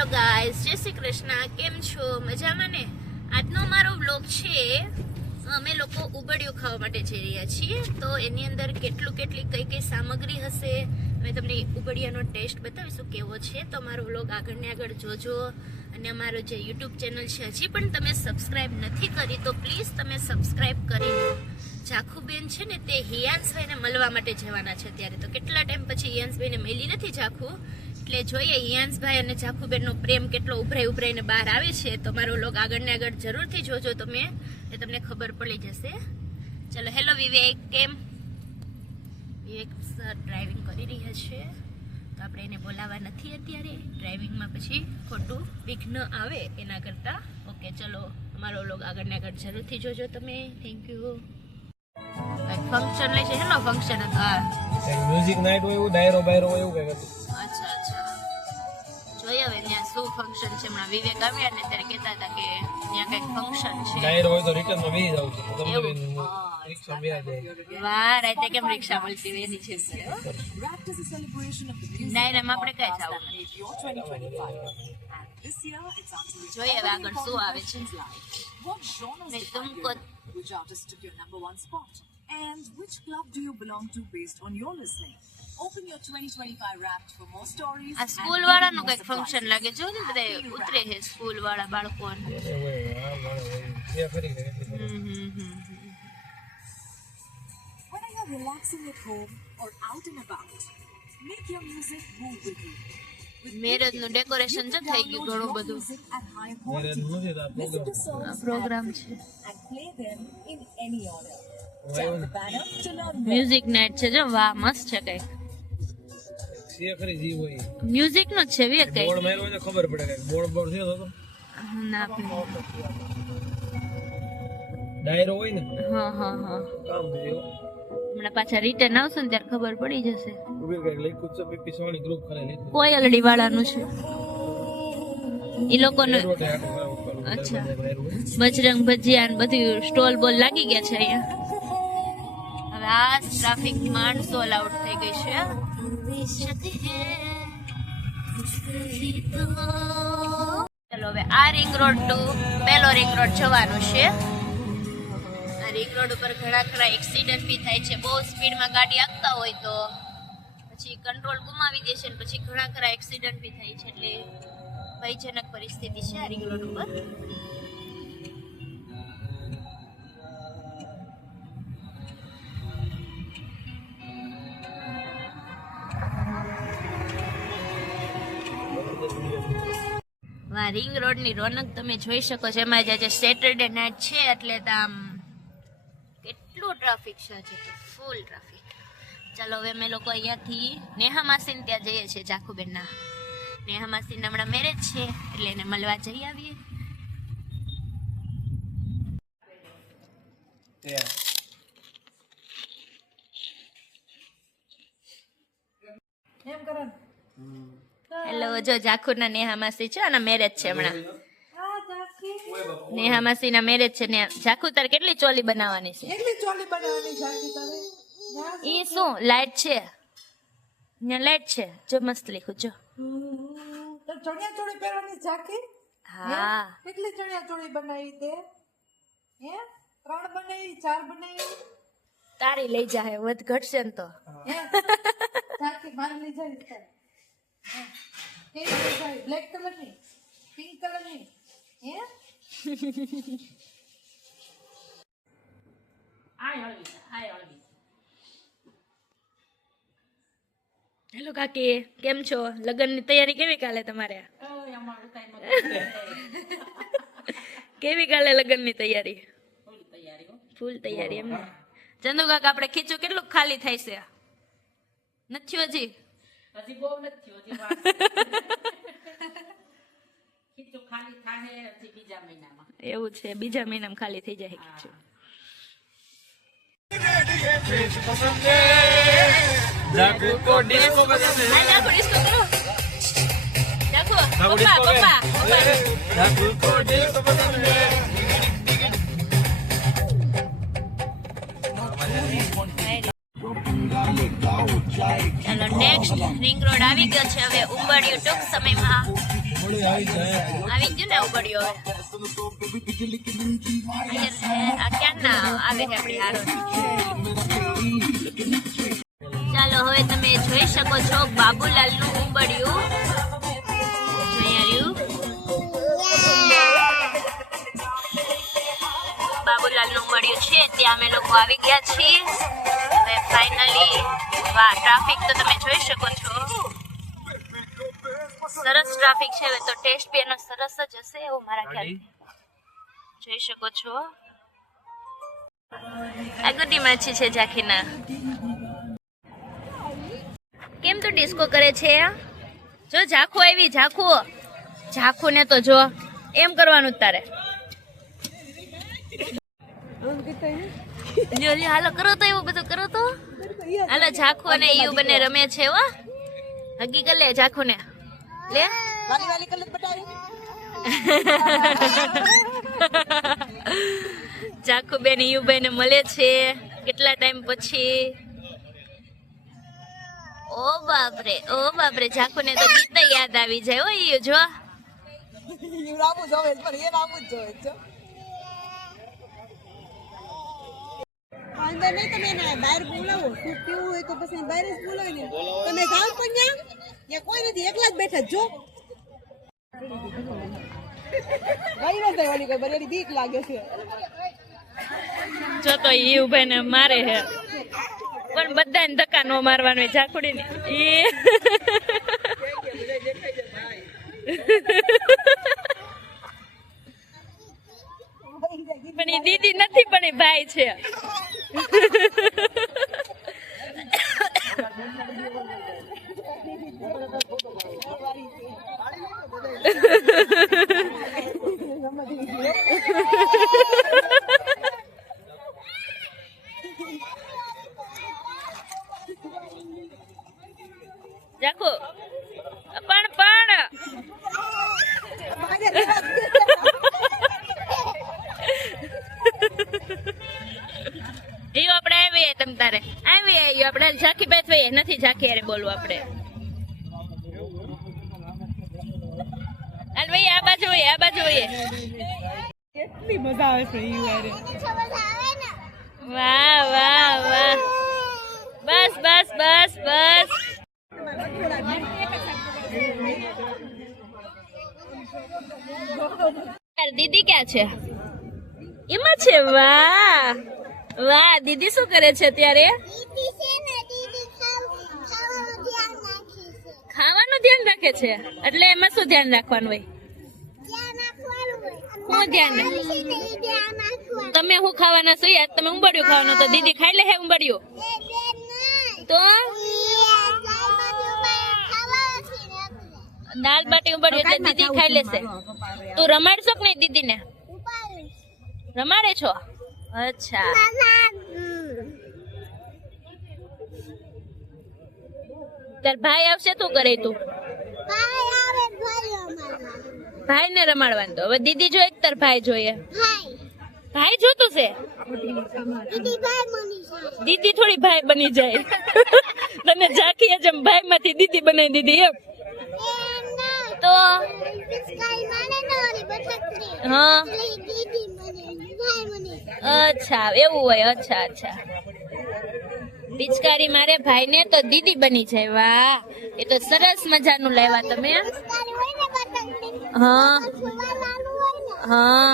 Hello guys, જય શ્રી કૃષ્ણ. કેમ છો? મજામાં ને? આજનો મારો વ્લોગ છે, અમે લોકો ઉબડિયું ખાવા માટે જઈ રહ્યા છીએ. તો એની અંદર કેટલી કઈ સામગ્રી હશે, અમે તમને ઉબડિયાનો ટેસ્ટ બતાવીશું કેવો છે. તો મારો વ્લોગ આગળ ને આગળ જોજો. અને અમારો જે યુટ્યુબ ચેનલ છે હજી પણ તમે સબસ્ક્રાઇબ નથી કરી તો પ્લીઝ તમે સબસ્ક્રાઇબ કરી લો. જાખુબેન છે ને તે હિયાંશભાઈને મળવા માટે જવાના છે અત્યારે. તો કેટલા ટાઈમ પછી હિયાંશભાઈને મળી નથી જાખુ, એટલે જોઈએ હિયાંશભાઈ અને જાખુબેનનો પ્રેમ કેટલો ઉભરાઈને બહાર આવે છે. તો મારો વ્લોગ આગળ ને આગળ જરૂરથી જોજો તમે, એટલે તમને ખબર પડી જશે. ચલો, હેલો વિવેક, કેમ? વિવેક સર ડ્રાઇવિંગ કરી રહ્યા છે, તો આપણે એને બોલાવવા નથી અત્યારે. ડ્રાઇવિંગમાં પછી ખોટું વિઘ્ન આવે એના કરતા. ઓકે, ચલો અમારો વ્લોગ આગળ ને આગળ જરૂરથી જોજો તમે. Thank you. ફંક્શન લે છે, હેલો ફંક્શન હતા, મ્યુઝિક નાઇટ હોય એવું, ડાયરો બાયરો હોય એવું કઈ હતું. અચ્છા જોઈએ હવે ત્યાં શું ફંક્શન છે. હમણાં વિવેક આવ્યા ને ત્યારે કહેતા હતા કે ત્યાં કઈક ફંક્શન છે. ડાયરો હોય તો રિટર્ન માં બેસી જાવ છે તો તમને એવું? રિક્ષા બેસી જાય. વાહ, રાતે કેમ રિક્ષા મળતી હોય એની છે. ડાયરામાં આપણે કઈ જવું જોઈએ હવે આગળ શું આવે છે. નહીં તુમકો And which club do you belong to based on your listening? Open your 2025 Wrapped for more stories. આ સ્કૂલ વાળાનું કઈક ફંક્શન લાગે છે ને, બધા ઉતરે છે સ્કૂલ વાળા બાળકોને. Whether you're relaxing at home or out and about, make your music move with you. Marriage નું ડેકોરેશન છે થઈ ગયું ઘણું બધું. પ્રોગ્રામ છે, And play them in any order. Music night છે જો. વાહ, મસ્ત છે. કઈક મ્યુઝિક નો જ છે વે કઈ બોર્ડ માર્યો હોય તો ખબર પડે કે બોર્ડ થયો તો ના. ડાયરો હોય ને હા કામ થયો. હમણાં પાછા રિટર્ન આવશે ને ત્યારે ખબર પડી જશે. ઉભી કઈ લઈ કુછ પીપી સોની ગ્રુપ કરે લે કોયલડી વાળાનું છે એ લોકોને. અચ્છા, બજરંગ ભજીયા ને બધું સ્ટોલ બોલ લાગી ગયા છે અહીંયા. હવે આ ટ્રાફિક માણસો અલાઉડ થઈ ગઈ છે. ચલો હવે આ રિંગ રોડ ટુ પેલો રિંગ રોડ જવાનું છે. આ રિંગ રોડ ઉપર ઘણા ખરા એક્સિડન્ટ બી થાય છે. બહુ સ્પીડમાં ગાડી આપતા હોય તો પછી કંટ્રોલ ગુમાવી દે છે ને પછી ઘણા ખરા એક્સિડન્ટ બી થાય છે. એટલે ભયજનક પરિસ્થિતિ છે આ રિંગ રોડ ઉપર. વાહ, રિંગ રોડ ની રોનક તમે જોઈ શકો છો. એમાં જે સેટરડે નાઇટ છે એટલે આમ કેટલું ટ્રાફિક છે, ફૂલ ટ્રાફિક. ચાલો હવે અમે લોકો અહીંયાથી નેહા માસીને ત્યાં જઈએ છીએ. જાખુબેનના નેહા માસીના હમણાં મેરેજ છે એટલે એને મળવા જઈ આવીએ. હેલો, જો જાખુના નેહા માસી છે અને મેરેજ છે હમણાં. નેહા માસી ના મેરેજ છે ને. જાખુ તાર કેટલી ચોલી બનાવવાની છે? ઈ શું લાઈટ છે? લાઈટ છે જો, મસ્ત લીખું જો. ચણિયા ચોળી પહેરવાની ઝાંખી? હા. કેટલી ચણિયા ચોળી બનાવી તે? હે 3 બનાવી, 4 બનાવી? તારી લઈ જાય વધ ઘટશે ને તો. હે ઝાંખી મારે લઈ જાય છે. કેવી લઈ જાય? બ્લેક કલર ની, પિંક કલર ની? હે હેલો કાકી, કેમ છો? લગ્ન ની તૈયારી કેવી કાલે તમારે? કેવી કાલે લગ્ન ની તૈયારી? ફૂલ તૈયારી એમ. ચંદુ કાકા, આપણે ખીચું કેટલું ખાલી થાય છે? નથી હજી બહુ નથી ખીચું ખાલી થાય હજી બીજા મહિનામાં. એવું છે, બીજા મહિનામાં ખાલી થઈ જાય ખીચું. જાગુ કો ડિસ્કો પસંદ આ જાગુ ડિસ્કો કરો. જાગુ પપ્પા. જાગુ કો ડિસ્કો પસંદ હે. ચાલો, નેક્સ્ટ રિંગ રોડ આવી ગયો છે. હવે ઉંબાડિયું ટૂંક સમયમાં થોડી આવી જાય આવી ગયું ને ઉબડ્યો હવે આ ક્યાં ના આવે છે આપણી હારો ચાલો હવે તમે જોઈ શકો છો બાબુલાલ નું ઉંબડિયું બાબુલાલ નું ઉંબડિયું છે ત્યાં અમે લોકો આવી ગયા છીએ હવે ફાઇનલી વાહ ટ્રાફિક તો તમે જોઈ શકો છો સરસ ટ્રાફિક છે હવે તો ટેસ્ટ બી એનો સરસ જ હશે એવું મારા ખ્યાલથી જોઈ શકો છો આ ગુડી માછી છે ઝાંખીના કેમ તું ડિસ્કો કરે છે જો ઝાખુ આવી ઝાખુ ને તો જો એમ કરવાનું તારે હાલો કરો તો એવું બધું કરો તો હાલો ઝાખુ અને ઈયુ બંને રમે છે હો હગી કર લે ઝાખુ ને લે ઝાખુ બેન ઈયુ બેન મળે છે કેટલા ટાઈમ પછી ઓ બાપરે ઝાખુ ને તો ગીત યાદ આવી જાય હો ઈયુ જો અંદર નહીં તમે એને બહાર બોલાવો શું કેવું હોય તો પછી બહાર જ બોલાવી ને તમે જાઓ પણ ત્યાં કોઈ નથી એકલા જ બેઠા જો ગઈ નથી ઓલી કોઈ બરેડી બીક લાગે છે જો તો ઈ ઉભા ને મારે હે પણ બધાને ધક્કા નો મારવાનો ઝાખુડી ને પણ ઈ દીદી નથી પણ એ ભાઈ છે જાખો પણ ઈયો આપણે આવીએ તમ તારે આવીએ ઈયો આપણે ઝાંખી બેઠ વઈએ નથી ઝાંખી અરે બોલવું આપણે હાલ ભાઈ આ બાજુ હોઈએ કેટલી મજા આવે છે ઈ વારે વાહ બસ દીદી ક્યાં છે એમાં છે વાહ દીદી શું કરે છે અત્યારે ખાવાનું ધ્યાન રાખે છે એટલે એમાં શું ધ્યાન રાખવાનું હોય શું ધ્યાન તમે શું ખાવાના છો યાર તમે ઉંબડિયું ખાવાનું તો દીદી ખાઈ લે હે ઉંબડિયું તો દાલ બાટી ઉંબડિયું એટલે દીદી ખાઈ લેશે તું રમાડશો કે નહીં દીદીને રમાડે છો અચ્છા તાર ભાઈ આવશે તું કરે તું ભાઈ ને રમાડવાનું તો હવે દીદી જોઈએ તાર ભાઈ જોઈએ ભાઈ જોતું છે દીદી થોડી ભાઈ બની જાય તને ઝાંખી જેમ ભાઈ માંથી દીદી બનાવી દીધી એમ તો હા અચ્છા એવું હોય અચ્છા પિચકારી મારે ભાઈ ને તો દીદી બની જાય વાહ એ તો સરસ મજાનું લાવ્યા તમે હા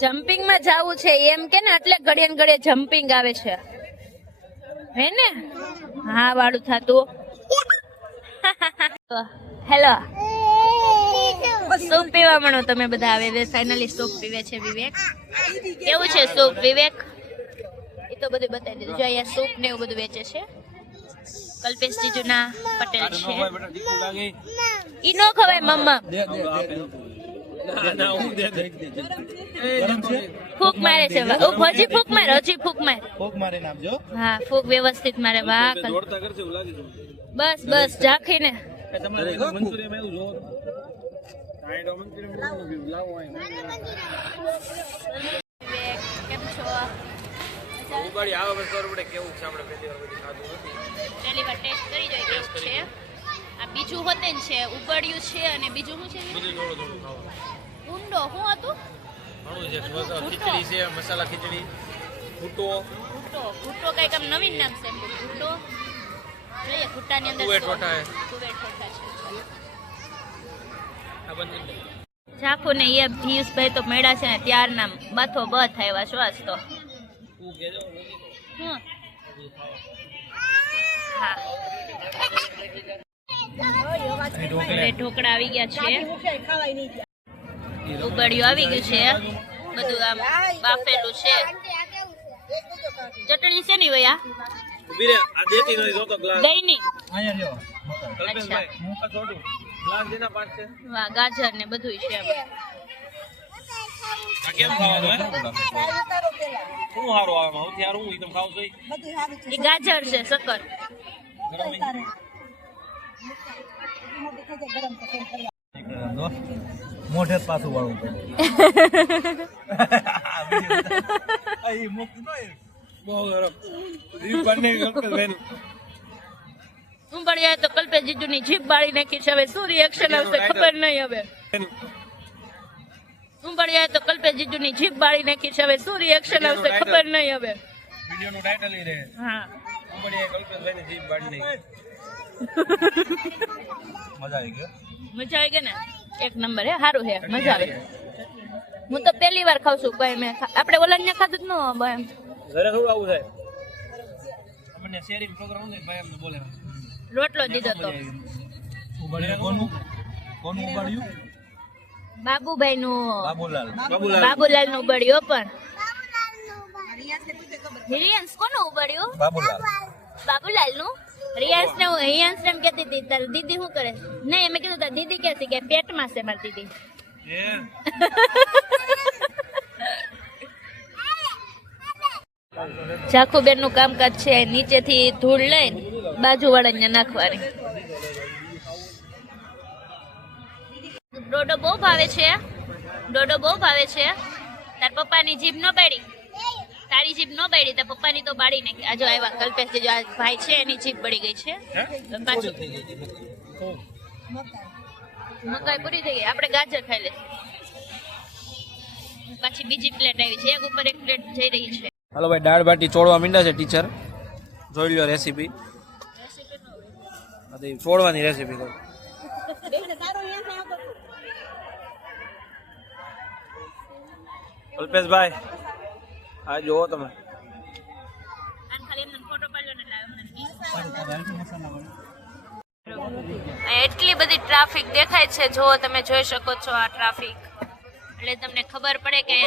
જમ્પિંગ માં જવું છે એમ કે ને એટલે ઘડીએ ને ઘડીએ જમ્પિંગ આવે છે હે ને હા વાળું થાતું હેલો સૂપ પીવા મળો તમે બધા આવે ફાઇનલી સૂપ પીવે છે વિવેક કેવું છે સૂપ વિવેક એ તો બધું બતાવી દીધું જો અહીંયા સૂપ ને એવું બધું વેચે છે કલ્પેશ જીજુના પટેલ છે ઈ નો ખવાય મમ્મા ફૂક મારે છે હજી ફૂક મારે નામજો હા ફૂક વ્યવસ્થિત મારે વાહ બસ ઝાંખીને તમારે મંચુરિયન એવું જો ટાઈડો મંચુરિયન લાવો કેમ છો ઉબાડી આવે બસ બરોબર કેવું છે આપણે પહેલી વાર બધી ખાધું નથી પહેલી વાર ટેસ્ટ કરી જોઈએ કેવું છે આ બીજું બીજું હોતે ને છે ઉબળ્યું છે અને બીજું શું છે બધું થોડું થોડું ખાવાનું ઊંડો શું હતું ઘણું છે ખીચડી છે મસાલા ખીચડી ભૂટ્ટો ભૂટ્ટો ભૂટ્ટો કઈક આમ નવીન નામ છે ભૂટ્ટો જોઈએ ભૂટ્ટાની અંદર તુવેર ઠોઠા હે. તુવેર ઠોઠા છે આ બંને ઝાખુ ને એ પિયુષભાઈ તો મેળા છે ને ત્યારના બાથો બથ આવ્યા શ્વાસ તો તું કહેજો હું હા હવે ઢોકળા આવી ગયા છે ઉબળિયું આવી ગયું છે બધું આમ બાફેલું છે ચટણી છે ની વયા ઉભી રે આ દેતી નથી જોતો ગ્લાસ દહીં ની અહીંયા લ્યો કલ્પેશભાઈ હું કા છોડું ગ્લાસ દેના પાંચ છે વાહ ગાજર ને બધું છે આમ. આ કેમ ખાવાનું હે શું હારું આવે માં હું હારું હું એકદમ ખાવ છું બધું સારું છે એ ગાજર છે શક્કર ગરમ તારે મોટી થઈ જાય ગરમ તો કેમ કરવા મોઢે પાછું વાળું બહુ ગરમ દીપ બંને કલ્પેશભાઈ ઉંબળિયા તો કલ્પેશ જીજુની જીભ બાળી નાખી છે હવે શું રિએક્શન આવશે ખબર નહીં હવે ઉંબળિયા તો કલ્પેશ જીજુની જીભ બાળી નાખી છે હવે શું રિએક્શન આવશે ખબર નહીં હવે વિડિયો નું ટાઇટલ ઈ રહે હા ઉંબડિયા કલ્પેશભાઈ ની જીભ બાળી નહીં મજા આવી ગયો મજા આવી ગઈ ને એક નંબર હે સારું હે મજા આવે હું તો પહેલી વાર ખાવ છું ભાઈ મેં આપણે ઓલાને ખાધું જ ન ભાઈ ઘરે થોડું આવું થાય અમને શેરિંગ પ્રોગ્રામ ને ભાઈ અમને બોલે રોટલો દીધો તો ઉબડિયા કોનું ઉબડિયું બાબુભાઈ નું બાબુલાલ બાબુલાલ નું ઉબડ્યો પણ રિયાન્સ કોનું ઉબડ્યું બાબુલાલ બાબુલાલ નું રિયાન્સ ને એમ કહેતી હતી તારી દીદી શું કરે નહીં મેં કીધું તારી દીદી કહેતી કે પેટમાં છે મારી દીદી એ ઝાખુબેન નું કામકાજ છે નીચેથી ધૂળ લઈને બાજુ વાળાને નાખવાની ડોડો બહુ ભાવે છે ડોડો બહુ ભાવે છે તાર પપ્પાની જીભ ન બાળી તારી જીભ ન બાળી તાર પપ્પાની તો બાળી નાખી આ જો આવ્યા કલ્પેશ જે આ ભાઈ છે એની જીભ બળી ગઈ છે પાછું મકાઈ પૂરી થઈ ગઈ આપણે ગાજર ખાઈ લે પાછી બીજી પ્લેટ આવી છે એક ઉપર એક પ્લેટ જઈ રહી છે હાલો ભાઈ દાળ બાટી ચોળવા માંડ્યા છે ટીચર જોઈ લ્યો રેસીપી ચોળવાની રેસીપી તો કલ્પેશભાઈ આ જોવો તમે આને ખાલી એમને ફોટો પાડ્યો ને એટલી બધી ટ્રાફિક દેખાય છે જો તમે જોઈ શકો છો આ ટ્રાફિક એટલે તમને ખબર પડે કે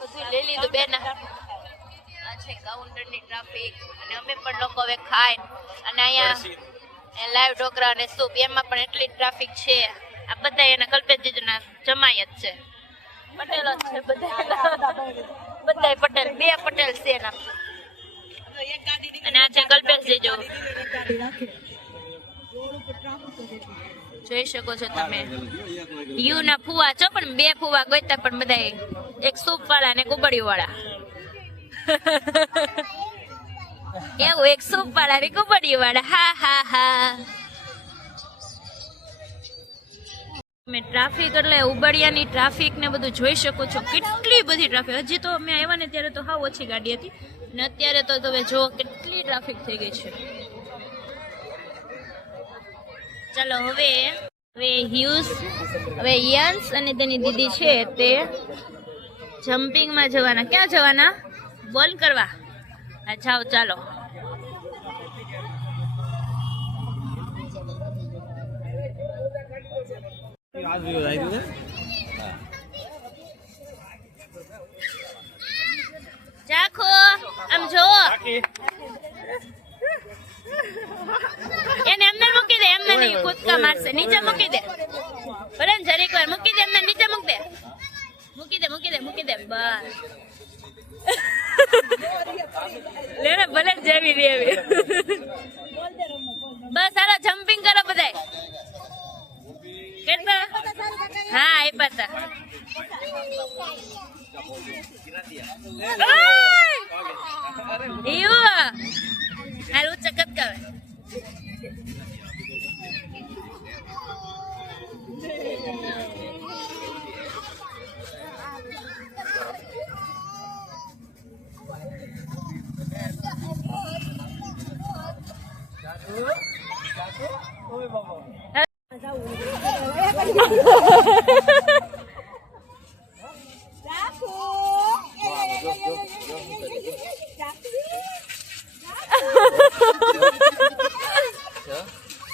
બધું લઈ લીધું બેન આ છે કાઉન્ટરની ટ્રાફિક અને અમે પણ લોકો હવે ખાય અને અહીંયા લાઈવ ઢોકળા અને સૂપ એમાં પણ એટલી ટ્રાફિક છે આ બધા એના કલ્પેશ જીજુના જમાય જ છે પટેલ જ છે બધા પટેલ બે પટેલ છે એના અને આ છે કલ્પેશ જીજુ જોઈ શકો છો તમે યુ ના ફુવા છો પણ બે ફુવા ગોઈતા પણ બધા એક સૂપ વાળા ને કુબડિયું વાળા એવું એક સૂપ વાળા ને કુબડિયું વાળા હા હા હા મેં ટ્રાફિક એટલે ઉબડિયાની ટ્રાફિક ને બધું જોઈ શકો છો કેટલી બધી ટ્રાફિક હજી તો અમે આવ્યા ને ત્યારે તો હાવ ઓછી ગાડી હતી ને અત્યારે તો તમે જો કેટલી ટ્રાફિક થઈ ગઈ છે ચાલો હવે યંસ અને તેની દીદી છે તે જમ્પિંગમાં જવાના ક્યાં જવાના બોલ કરવા અચ્છા ચાલો જાખો આમ જો એને એમને મૂકી દે એમને નહીં કૂદકા મારશે નીચે મૂકી દે ભલે ને જરીક વાર મૂકી દે એમને નીચે મૂકી દે મૂકી દે બસ લેને ભલે જેવી રેવી બસ હાલો જમ્પિંગ કરો બધાય કેટલા હા આપ્યા હતા હાલો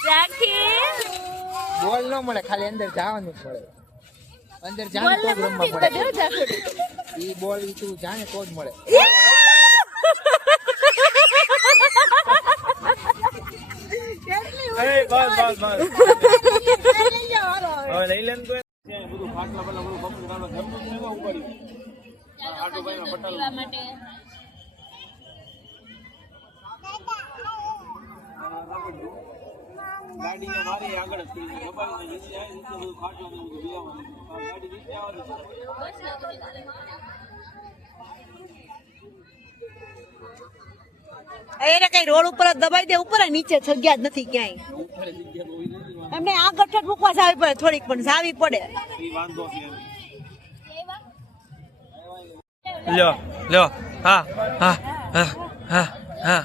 રાખી બોલ ન મળે, ખાલી અંદર જવાનું મળે. અંદર જાને તો જ રમવા મળે. ઈ બોલ ઈ તું જાને તો જ મળે. હવે લઈ લે ને તો ત્યાં બધું ખાટલા પેલા બધું કમ્પ્લીટ આવે જમવું જ લેવા ઉપાડ્યું. આટોભાઈના પટાલ પીવા માટે ગાડી ને મારી આગળ જ પડી ગઈ. દબાવીને નીચે આવી નીચે બધું ખાટલા ને બધું બીવાનું. ગાડી નીચે આવે છે. એને કઈ રોડ ઉપર જ દબાઈ દે, ઉપર જ નીચે જગ્યા જ નથી ક્યાંય. ઉપર જગ્યા તો હોય નથી વાંધો. એમને આ ગઠ્ઠટ મૂકવા જાવી પડે, થોડીક પણ જાવી પડે. ઈ વાંધો છે એમ. લ્યો લ્યો હા હા હા હા હા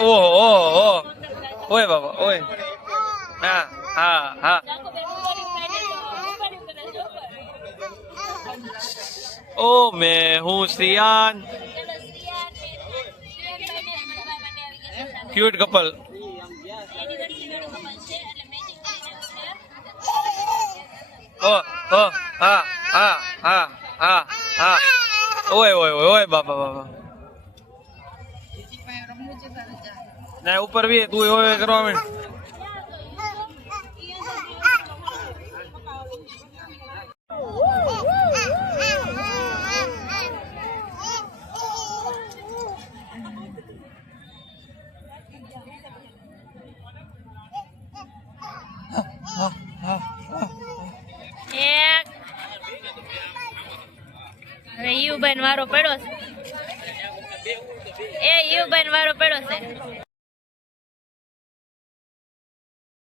ઓહ ઓહ ઓહ ઓય બાબા ઓય હા હા હા ઓ મેં હું શ્રીયાન ક્યુટ કપલ ઓ ઓ હા હા હા હા હા ઓય ઓય ઓય ઓય બાબા બાબા ના ઉપર બી તું ઓય કરવા માંડ એક હવે યુબન વારો પડ્યો છે. એ યુબન વારો પડ્યો છે.